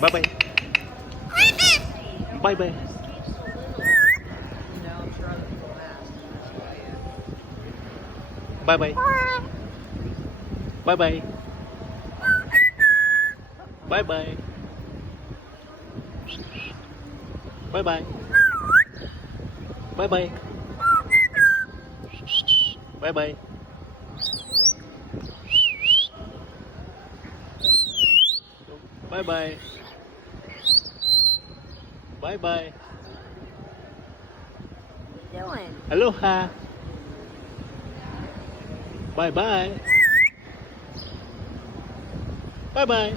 Bye bye. Bye bye. Bye bye. Bye bye. Bye bye. Bye bye. Bye bye. Bye bye. Bye bye. Bye bye. What are you doing? Aloha. Bye bye. Bye bye.